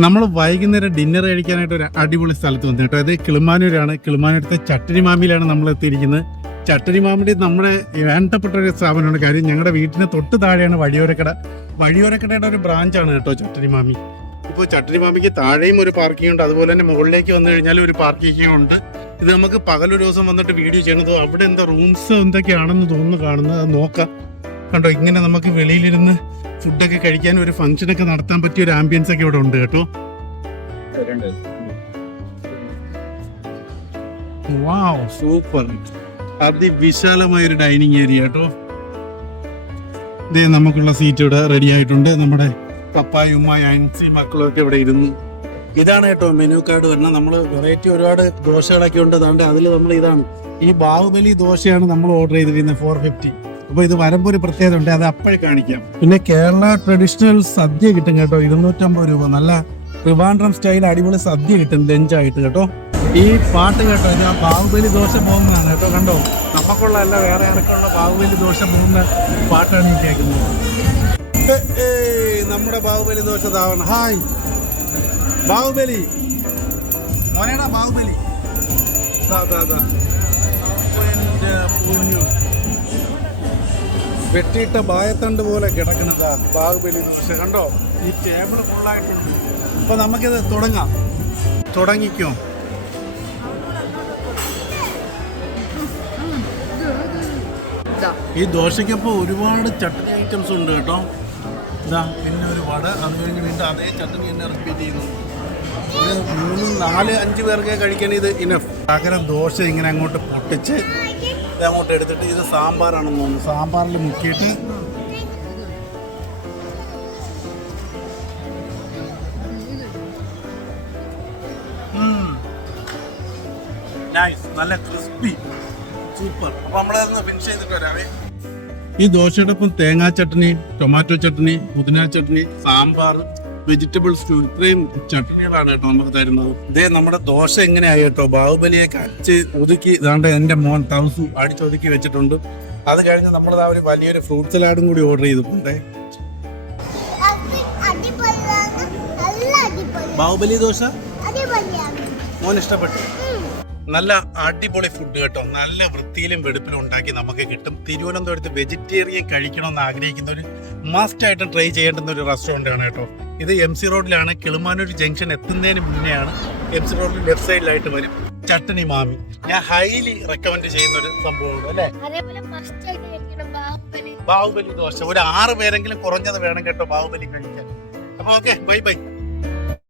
നമ്മൾ വൈകുന്നേരം ഡിന്നർ കഴിക്കാനായിട്ട് ഒരു അടിപൊളി സ്ഥലത്ത് വന്നു കേട്ടോ അത് കിളിമാനൂരാണ്. കിളിമാനൂരത്തെ ചട്ടരി മാമിയിലാണ് നമ്മൾ എത്തിയിരിക്കുന്നത് ചട്ടരി മാമിയുടെ നമ്മുടെ വേണ്ടപ്പെട്ട ഒരു സ്ഥാപനമാണ് കാര്യം. ഞങ്ങളുടെ വീട്ടിന് തൊട്ട് താഴെയാണ് വഴിയോരക്കട. വഴിയോരക്കടയുടെ ഒരു ബ്രാഞ്ചാണ് കേട്ടോ ചട്ടരി മാമി ഇപ്പോൾ ചട്ടരി മാമിക്ക് താഴെയും ഒരു പാർക്കിംഗ് ഉണ്ട്. അതുപോലെ തന്നെ മുകളിലേക്ക് വന്നു കഴിഞ്ഞാൽ ഒരു പാർക്കിംഗ് ഉണ്ട്. ഇത് നമുക്ക് പകലൊരു ദിവസം വന്നിട്ട് വീഡിയോ ചെയ്യണതോ അവിടെ എന്താ റൂംസ് എന്തൊക്കെയാണെന്ന് തോന്നുന്നു കാണുന്നത്. അത് നോക്കാം. കണ്ടോ? ഇങ്ങനെ നമുക്ക് വെളിയിലിരുന്ന് ഫുഡൊക്കെ കഴിക്കാൻ ഒരു ഫംഗ്ഷനൊക്കെ നടത്താൻ പറ്റിയ ഒരു ആംബിയൻസ് ഒക്കെ ഇവിടെ ഉണ്ട് കേട്ടോ. വാവ് സൂപ്പർ അതിവിശാലമായ ഒരു ഡൈനിങ് ഏരിയ കേട്ടോ. ഇതേ നമുക്കുള്ള സീറ്റ് ഇവിടെ റെഡി ആയിട്ടുണ്ട്. നമ്മുടെ പപ്പായ ഉമ്മായ അൻസി മക്കളും ഒക്കെ ഇവിടെ ഇരുന്നു. ഇതാണ് കേട്ടോ മെനു കാർഡ് വരുന്നത്. നമ്മൾ വെറൈറ്റി ഒരുപാട് ദോശകളൊക്കെ ഉണ്ട്. അതുകൊണ്ട് അതിൽ നമ്മൾ ഇതാണ്. ഈ ബാഹുബലി ദോശയാണ് നമ്മൾ ഓർഡർ ചെയ്തിരിക്കുന്നത്. ഫോർ ഫിഫ്റ്റി അപ്പൊ ഇത് വരുമ്പോ ഒരു പ്രത്യേകത ഉണ്ട് അത് അപ്പോഴേ കാണിക്കാം. പിന്നെ കേരള ട്രഡീഷണൽ സദ്യ കിട്ടും കേട്ടോ ഇരുന്നൂറ്റമ്പത് രൂപ. നല്ല ട്രിവാൻഡ്രം സ്റ്റൈൽ അടിപൊളി സദ്യ കിട്ടും ലഞ്ചായിട്ട് കേട്ടോ. ഈ പാട്ട് കേട്ടോ ഇത് ആ ബാഹുബലി ദോശ പോകുന്നതാണ് കേട്ടോ കണ്ടോ? നമുക്കുള്ള അല്ല വേറെ ആർക്കുള്ള ബാഹുബലി ദോശ പോകുന്ന പാട്ടാണ് ഈ കേൾക്കുന്നത്. നമ്മുടെ ബാഹുബലി ദോശ താവണം ഹായ്. ബാഹുബലി. മോനേടാ ബാഹുബലി. ദാ. വെട്ടിയിട്ട ബായത്തണ്ട് പോലെ കിടക്കണതാ ബാഹുബലി പക്ഷെ കണ്ടോ? ഈ ടേബിൾ ഫുള്ളായിട്ടുണ്ട് അപ്പൊ നമുക്കിത് തുടങ്ങാം. തുടങ്ങിക്കോ. ഈ ദോശയ്ക്കൊപ്പം ഒരുപാട് ചട്ടണി ഐറ്റംസ് ഉണ്ട് കേട്ടോ. ഇതാ പിന്നെ ഒരു വട അത് കഴിഞ്ഞ് വീണ്ടും അതേ ചട്ടണി തന്നെ റിപ്പീറ്റ് ചെയ്യുന്നു. ഒരു മൂന്ന് നാല് അഞ്ച് പേർക്ക് കഴിക്കാൻ ഇത് ഇനഫ് പകരം ദോശ ഇങ്ങനെ അങ്ങോട്ട് പൊട്ടിച്ച് ഇത് അങ്ങോട്ട് എടുത്തിട്ട് ഇത് സാമ്പാറാണെന്ന് തോന്നുന്നു. സാമ്പാറിൽ മുക്കിയിട്ട് നൈസ് നല്ല ക്രിസ്പി സൂപ്പർ അപ്പൊ നമ്മളതൊന്ന് ഫിനിഷ് ചെയ്തിട്ട് വരാവേ. ഈ ദോശയോടൊപ്പം തേങ്ങാ ചട്നി ടൊമാറ്റോ ചട്നി പുതിന ചട്നി സാമ്പാർ വെജിറ്റബിൾ ഇത്രയും ചട്ടണികളാണ് കേട്ടോ നമുക്ക് തരുന്നത്. ഇതേ നമ്മുടെ ദോശ എങ്ങനെയായി കേട്ടോ? ബാഹുബലിയെ കച്ച് ഒതുക്കി ഇതാണ്ട് എന്റെ മോൻ തൗസു അടിച്ചൊതുക്കി വെച്ചിട്ടുണ്ട്. അത് കഴിഞ്ഞ് നമ്മൾ ആ ഒരു വലിയൊരു ഫ്രൂട്ട് സലാഡും കൂടി ഓർഡർ ചെയ്തിട്ടുണ്ട്. ബാഹുബലി ദോശ? മോൻ ഇഷ്ടപ്പെട്ടു. നല്ല അടിപൊളി ഫുഡ് കേട്ടോ. നല്ല വൃത്തിയിലും വെടുപ്പിലും ഉണ്ടാക്കി നമുക്ക് കിട്ടും. തിരുവനന്തപുരത്ത് വെജിറ്റേറിയൻ കഴിക്കണമെന്ന് ആഗ്രഹിക്കുന്ന ഒരു മസ്റ്റ് ആയിട്ടും ട്രൈ ചെയ്യേണ്ടുന്ന ഒരു റെസ്റ്റോറന്റ് ആണ് കേട്ടോ. ഇത് എം സി റോഡിലാണ് കിളിമാനൂർ ജംഗ്ഷൻ എത്തുന്നതിന് മുന്നെയാണ് എം സി റോഡിൽ ലെഫ്റ്റ് സൈഡിലായിട്ട് വരും ചട്ടണി മാമി. ഞാൻ ഹൈലി റെക്കമെൻഡ് ചെയ്യുന്ന ഒരു സംഭവമാണ് അല്ലേ ബാഹുബലി. ദോശ. ഒരു ആറ് പേരെങ്കിലും കുറഞ്ഞത് വേണം കേട്ടോ ബാഹുബലി കഴിക്കാൻ. അപ്പൊ ഓക്കെ ബൈ ബൈ